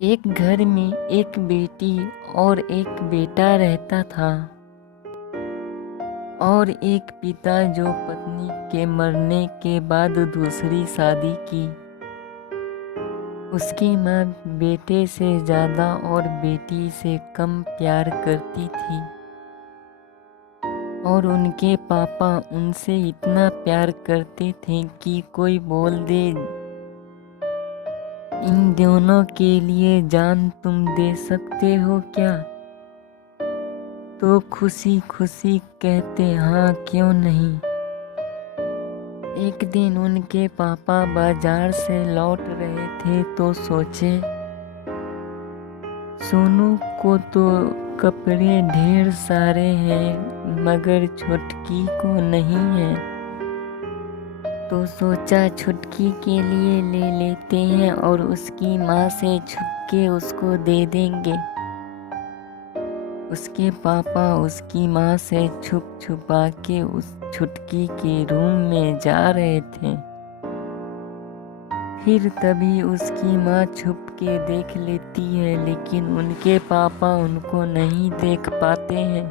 एक घर में एक बेटी और एक बेटा रहता था और एक पिता जो पत्नी के मरने के बाद दूसरी शादी की। उसकी माँ बेटे से ज़्यादा और बेटी से कम प्यार करती थी और उनके पापा उनसे इतना प्यार करते थे कि कोई बोल दे इन दोनों के लिए जान तुम दे सकते हो क्या, तो खुशी खुशी कहते हाँ क्यों नहीं। एक दिन उनके पापा बाजार से लौट रहे थे तो सोचे सोनू को तो कपड़े ढेर सारे हैं मगर छुटकी को नहीं है, तो सोचा छुटकी के लिए ले लेते हैं और उसकी माँ से छुप के उसको दे देंगे। उसके पापा उसकी माँ से छुप छुपा के उस छुटकी के रूम में जा रहे थे। फिर तभी उसकी माँ छुप के देख लेती है, लेकिन उनके पापा उनको नहीं देख पाते हैं।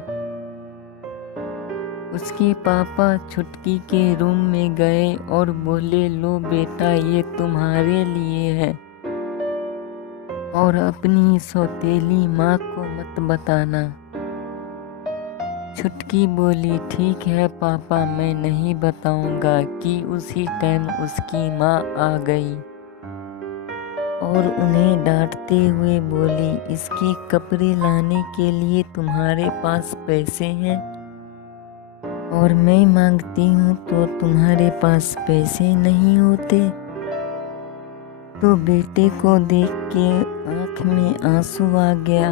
उसके पापा छुटकी के रूम में गए और बोले लो बेटा ये तुम्हारे लिए है और अपनी सौतेली माँ को मत बताना। छुटकी बोली ठीक है पापा मैं नहीं बताऊंगा। कि उसी टाइम उसकी माँ आ गई और उन्हें डांटते हुए बोली इसके कपड़े लाने के लिए तुम्हारे पास पैसे हैं और मैं मांगती हूँ तो तुम्हारे पास पैसे नहीं होते। तो बेटे को देख के आँख में आंसू आ गया।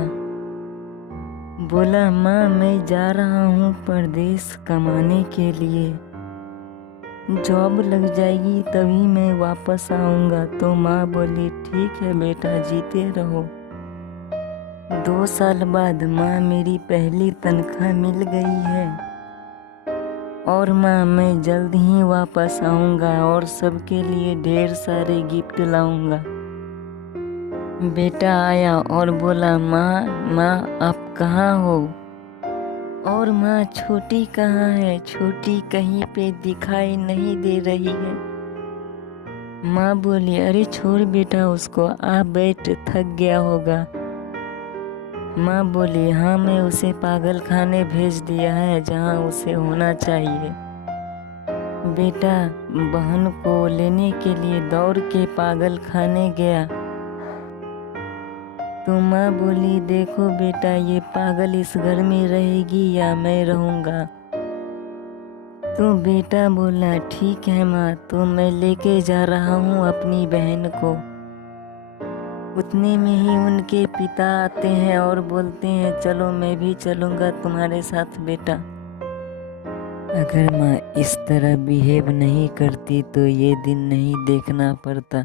बोला माँ मैं जा रहा हूँ परदेश कमाने के लिए, जॉब लग जाएगी तभी मैं वापस आऊँगा। तो माँ बोली ठीक है बेटा जीते रहो। 2 साल बाद माँ मेरी पहली तनख्वाह मिल गई है और माँ मैं जल्द ही वापस आऊँगा और सबके लिए ढेर सारे गिफ्ट लाऊँगा। बेटा आया और बोला माँ आप कहाँ हो? और माँ छोटी कहाँ है? छोटी कहीं पे दिखाई नहीं दे रही है। माँ बोली अरे छोड़ बेटा उसको, आ बैठ थक गया होगा। माँ बोली हाँ मैं उसे पागल खाने भेज दिया है जहाँ उसे होना चाहिए। बेटा बहन को लेने के लिए दौड़ के पागल खाने गया। तो माँ बोली देखो बेटा ये पागल इस घर में रहेगी या मैं रहूँगा। तो बेटा बोला ठीक है माँ तो मैं लेके जा रहा हूँ अपनी बहन को। उतने में ही उनके पिता आते हैं और बोलते हैं चलो मैं भी चलूँगा तुम्हारे साथ बेटा। अगर माँ इस तरह बिहेव नहीं करती तो ये दिन नहीं देखना पड़ता।